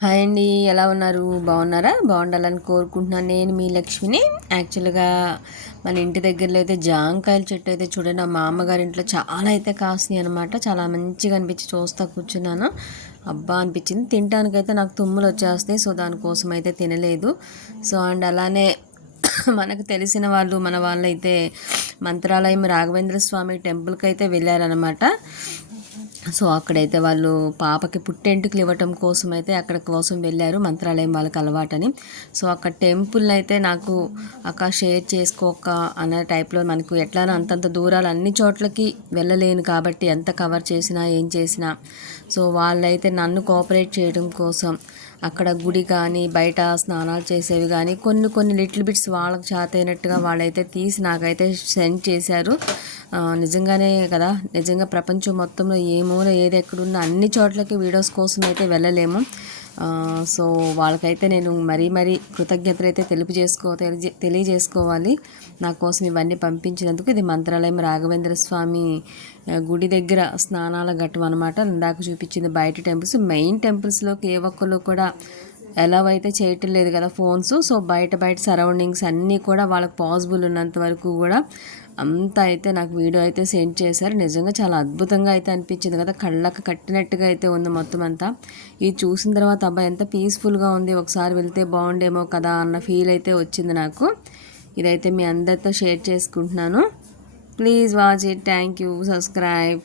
Hi అండి ఎలా ఉన్నారు? బాగున్నారా? బాగుండాలని కోరుకుంటున్నాను నేను మీ లక్ష్మిని. యాక్చువల్గా మన ఇంటి దగ్గరలో అయితే జాంకాయల చెట్టు అయితే చూడండి మా అమ్మగారి ఇంట్లో చాలా అయితే కాసినాయి అనమాట చాలా మంచిగా అనిపించి చూస్తా కూర్చున్నాను. అబ్బా అనిపించింది. తినడానికైతే నాకు తుమ్ములు వచ్చేస్తాయి సో దానికోసం అయితే తినలేదు. సో అండ్ అలానే మనకు తెలిసిన వాళ్ళు మన వాళ్ళైతే మంత్రాలయం రాఘవేంద్ర స్వామి టెంపుల్కి అయితే వెళ్ళారనమాట సో అక్కడైతే వాళ్ళు పాపకి పుట్టెంటుకలు ఇవ్వటం కోసం అయితే అక్కడ కోసం వెళ్ళారు మంత్రాలయం వాళ్ళకి అలవాటని. సో అక్కడ టెంపుల్ అయితే నాకు అక్క షేర్ చేసుకోక అన్న టైప్లో మనకు ఎట్లా అంతంత దూరాలు అన్ని చోట్లకి వెళ్ళలేను కాబట్టి ఎంత కవర్ చేసినా ఏం చేసినా. సో వాళ్ళైతే నన్ను కోఆపరేట్ చేయడం కోసం అక్కడ గుడి కానీ బయట స్నానాలు చేసేవి కానీ కొన్ని కొన్ని లిటిల్ బిట్స్ వాళ్ళకి చేత అయినట్టుగా వాళ్ళైతే తీసి నాకైతే సెండ్ చేశారు. నిజంగానే కదా నిజంగా ప్రపంచం మొత్తంలో ఏ మూల ఏది ఎక్కడున్నా అన్ని చోట్లకి వీడియోస్ కోసం అయితే వెళ్ళలేము. సో వాళ్ళకైతే నేను మరీ మరీ కృతజ్ఞతలు అయితే తెలుపు చేసుకో తెలియజేసుకోవాలి. నా కోసం ఇవన్నీ పంపించినందుకు ఇది మంత్రాలయం రాఘవేంద్ర స్వామి గుడి దగ్గర స్నానాల ఘట్టం అనమాట ఇందాక చూపించింది బయట టెంపుల్స్. మెయిన్ టెంపుల్స్లోకి ఏ ఒక్కరు కూడా ఎలా అయితే చేయటం లేదు కదా ఫోన్స్ సో బయట బయట సరౌండింగ్స్ అన్నీ కూడా వాళ్ళకి పాసిబుల్ ఉన్నంత వరకు కూడా అంతా అయితే నాకు వీడియో అయితే సెండ్ చేశారు. నిజంగా చాలా అద్భుతంగా అయితే అనిపించింది కదా. కళ్ళకు కట్టినట్టుగా అయితే ఉంది మొత్తం అంతా. ఇది చూసిన తర్వాత అబ్బాయి ఎంత పీస్ఫుల్గా ఉంది. ఒకసారి వెళ్తే బాగుండేమో కదా అన్న ఫీల్ అయితే వచ్చింది నాకు. ఇదైతే మీ అందరితో షేర్ చేసుకుంటున్నాను. Please watch it thank you subscribe